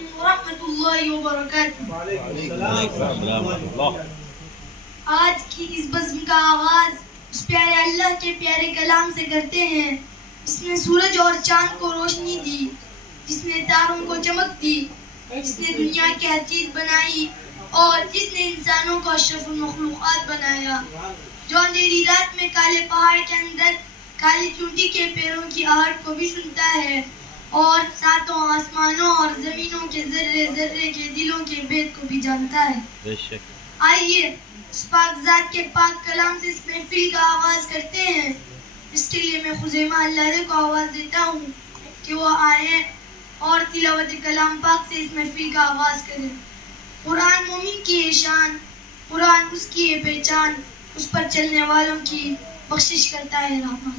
व रहमतुल्लाहि व बरकातुहू। आज की इस बज़्म का आगाज उस प्यारे अल्लाह के प्यारे कलाम से करते हैं, जिसने सूरज और चांद को रोशनी दी, जिसने तारों को चमक दी, जिसने दुनिया की हर चीज बनाई और जिसने इंसानों को अशरफुल मखलूक़ात बनाया, जो अंधेरी रात में काले पहाड़ के अंदर काली चूंटी के पैरों की आहट को भी सुनता है और सातों आसमानों और जमीनों के जर्रे जर्रे के दिलों के भेद को भी जानता है। आइए इस पाक ज़ात के पाक कलाम से इस महफिल का आगाज करते हैं। इसके लिए मैं खुज़ैमा अल्लाह को आवाज़ देता हूँ कि वो आए और तिलावत कलाम पाक से इस महफिल का आगाज करें। कुरान मोमिन की है शान, कुरान उसकी है पहचान, उस पर चलने वालों की बख्शिश करता है रहमान।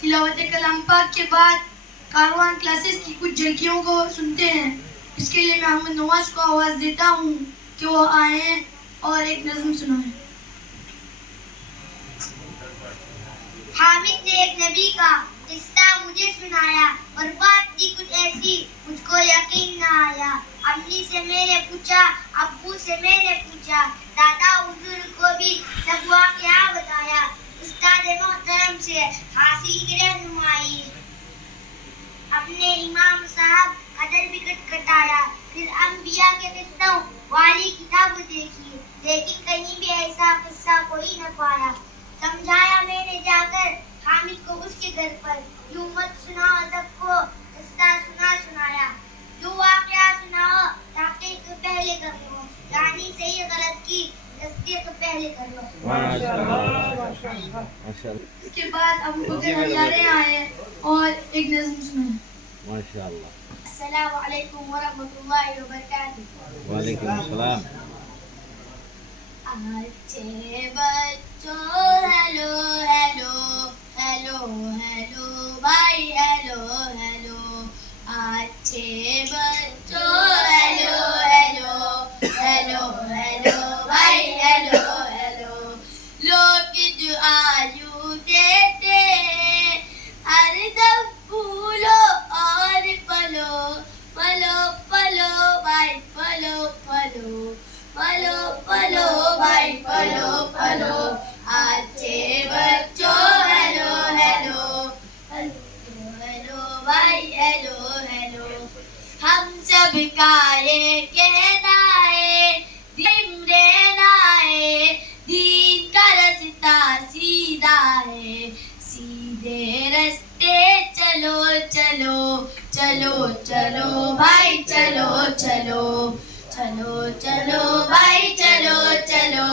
तिलावत कलाम पाक के बाद कारवान क्लासेस की कुछ झलकियों को सुनते हैं। इसके लिए मैं अहमद नवाज को आवाज़ देता हूँ कि वो आए और एक नज़्म सुनाएं। हामिद ने एक नबी का किस्सा मुझे सुनाया और बात थी कुछ ऐसी मुझको यकीन न आया। अम्मी से मैंने पूछा, अब्बू से मैंने पूछा, दादा हुजूर को भी सब वाक़या बताया। उस्ताद मोहतरम से हासिल की रहनुमाई, अपने इमाम साहब अदर विकट कटाया। फिर अंबिया के किस्सों वाली किताब देखी, लेकिन कहीं भी ऐसा किस्सा कोई न पाया। समझाया मैंने जाकर हामिद को उसके घर पर, यूं मत सुनाओ सबको किस्सा सुनाया, जो वाक़या सुनाओ तहक़ीक़ पहले कर लो, यानी सही गलत की तस्दीक पहले कर लो। इसके बाद अबू बकर हजारे आए और एक नज़्म सुनाए। माशाअल्लाह। अस्सलामु अलैकुम व रहमतुल्लाहि व बरकातुहू। वालेकुम अस्सलाम। अच्छे बच्चों हेलो हेलो हेलो हेलो भाई हेलो हेलो। अच्छे बच्चों हेलो हेलो हेलो हेलो भाई हेलो हेलो। लोग दुआलू देते हर दम फूलो और पलो पलो पलो भाई पलो पलो पलो पलो भाई पलो पलो। अच्छे बच्चों हेलो हेलो हेलो हेलो भाई हेलो हेलो। हम सब का ये कहना है दीन रहना है, दीन का रास्ता सीधा है, सीधे रास्ते चलो चलो चलो चलो भाई चलो चलो चलो चलो भाई चलो चलो।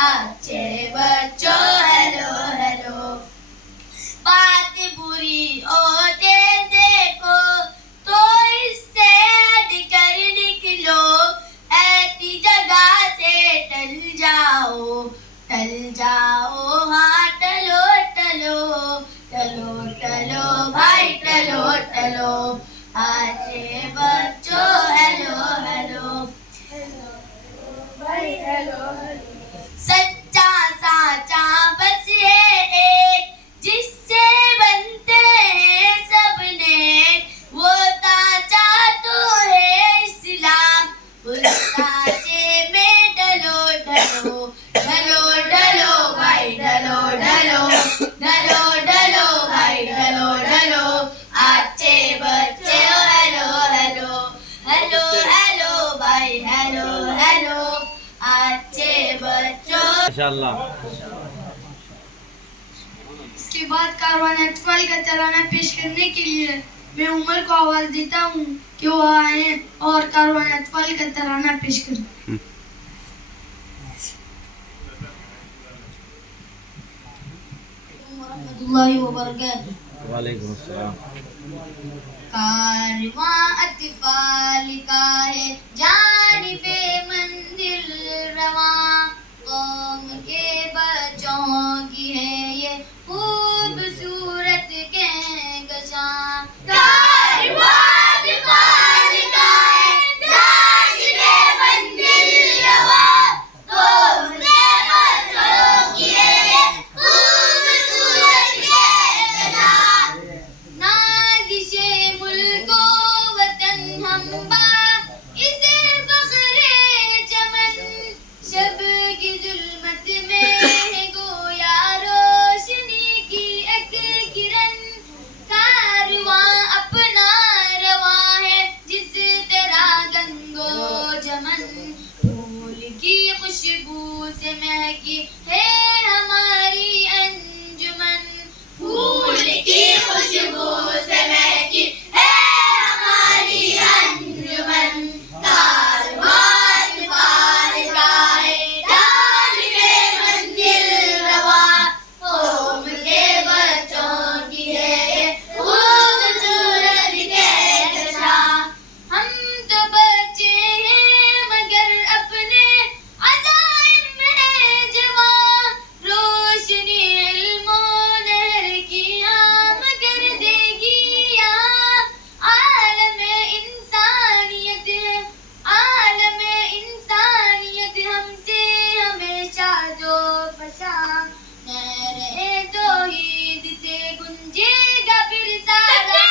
अच्छे बच्चों हेलो हेलो। बात बुरी होते देखो तो इससे हट कर निकलो, ऐसी जगह से टल जाओ हाँ टलो टलो टलो टलो भाई टलो टलो। अच्छे बच्चों हेलो हेलो भाई हेलो हेलो। सच्चा साचा बस है एक, जिससे बनते हैं सबने, वो साचा तो है इस्लाम, उस साचे में डलो डलो डलो डलो भाई डलो डलो डलो डलो भाई डलो डलो। अच्छे बच्चे हेलो हेलो हेलो हेलो भाई हेलो हेलो। अच्छे बच्चों माशाअल्लाह। इसके बाद कारवान अतफाल का तराना पेश करने के लिए मैं उमर को आवाज देता हूँ कि वो आए और कारवान अतफाल का तराना पेश करें। रहमतुल्लाहि व बरकातहू। वालेकुम अस्सलाम। कारवां अतफाल का है जानिबे मंजिल रवां, कौम के बच्चों की है ये खूबसूरत कहकशां। कारवां अतफाल का है जानिबे मंजिल रवां, कौम के बच्चों की है ये खूबसूरत कहकशां। नाज़िशे मुल्को वतन हम्बा इसे फ़ख्रे चमन, शब की ज़ुल्मत में है गोया रोशनी की एक किरण। कारवां अपना रवां है जिस तरह गंगो जमन, फूल की खुशबू से महकी है हमारी अंजुमन। फूल की खुशबू से महकी है हमारी अंजुमन। कारवां अतफाल का है जानिबे मंजिल रवां, कौम के बच्चों की है ये खूबसूरत कहकशां। हम तो बच्चे हैं मगर अपने अज़ाइम में जवां, रोशनी इल्मो नहर की आम कर देगी यहाँ। आलम इंसानियत हमसे हमेशा जो फशा, नहर तौहीद से गुंजेगा फिर सारा।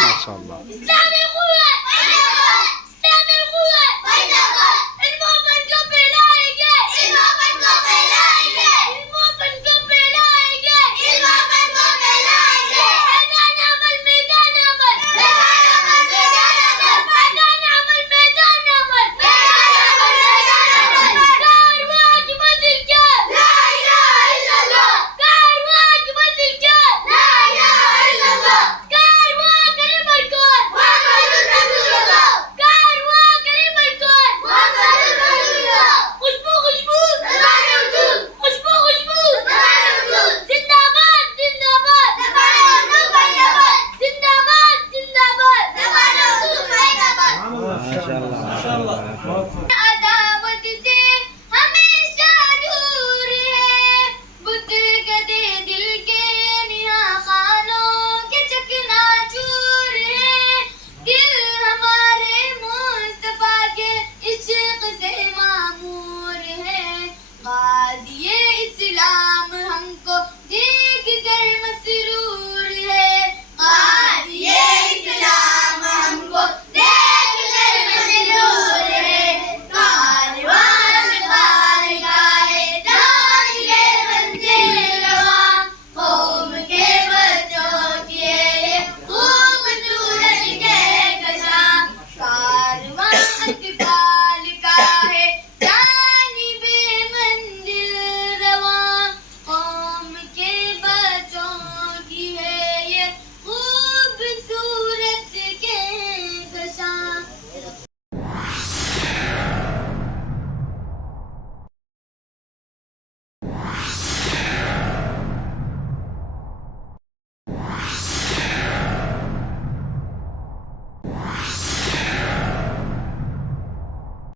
माशाअल्लाह।